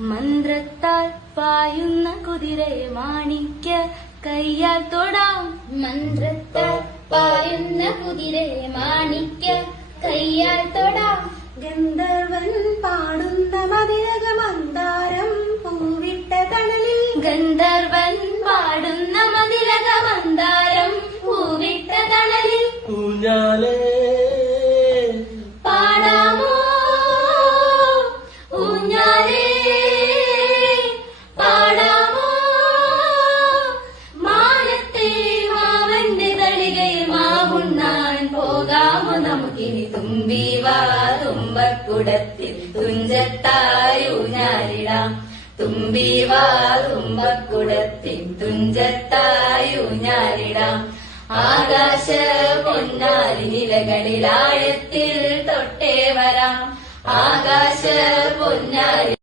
മന്ത്രത്താൽ പായുന്ന കുതിരയെ മാണിക്യ കയ്യാൽ തൊടാം. മന്ത്രത്താൽ പായുന്ന കുതിരയെ മാണിക്യ കയ്യാൽ തൊടാം. ഗന്ധർവൻ പാടുന്ന മതിലക മന്ദാരം പൂവിട്ട തണലിൽ. ഗന്ധർവൻ പാടുന്ന മതിലക മന്ദാരം പൂവിട്ട തണലിൽ. ഊഞ്ഞാലേ പാടാമോ ഊഞ്ഞാലേ പാടാമോ. മാനത്തെ മാവന്റെ തളികയിൽ മാവുണ്ണാൻ പോകാമോ നമുക്കിനി. തുമ്പിവാ തുമ്പക്കുടത്തിൽ തുഞ്ചത്തായൂഞ്ഞാലിടാം. തുമ്പിവാ തുമ്പക്കുടത്തിൽ തുഞ്ചത്തായൂഞ്ഞാലിടാം. ആകാശ പൊന്നാരി നിലകളിൽ ആഴത്തിൽ തൊട്ടേ വരാം. ആകാശ പൊന്നാരി